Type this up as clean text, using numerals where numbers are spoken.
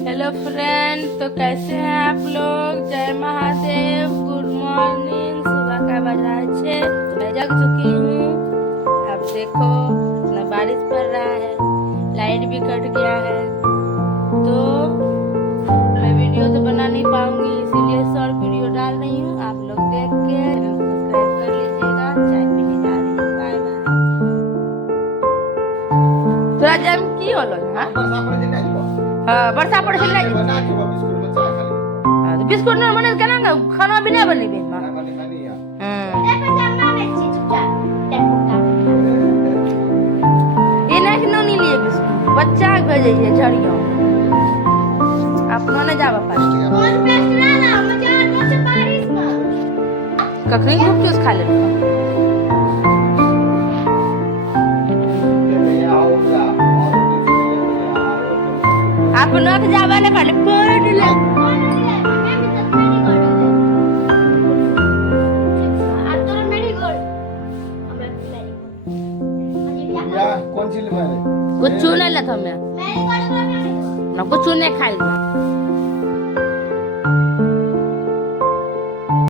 Hello friend, तो कैसे हैं आप लोग। जय महादेव, गुड मॉर्निंग। सुबह का बजा है 6, तो मैं जग चुकी हूँ। अब देखो ना, बारिश पड़ रहा है, लाइट भी कट गया है, तो मैं वीडियो तो बना नहीं पाऊंगी, इसीलिए शॉर्ट वीडियो डाल रही हूँ। आप लोग देख के सब्सक्राइब कर लीजिएगा। चाय पीने जा रही हूँ, बाय बाय। तोरा जम की होलो ना? हाँ, वर्षा पड़े छे ना। तो बिस्कुट ना बने केना खाना भी नहीं बनेबे मां। ये नहीं नो नहीं लिए बिस्कुट, बच्चा के भेजे है झड़ियों। अपनो ने जाबा पास कौन पेस्ट ना ना मजा आतो से बारिश में कखनी धूप के खा ले। आप नख जाबा ने खाली पड़ ले। कुछ नहीं लेता मैं ना, कुछ नहीं खाई।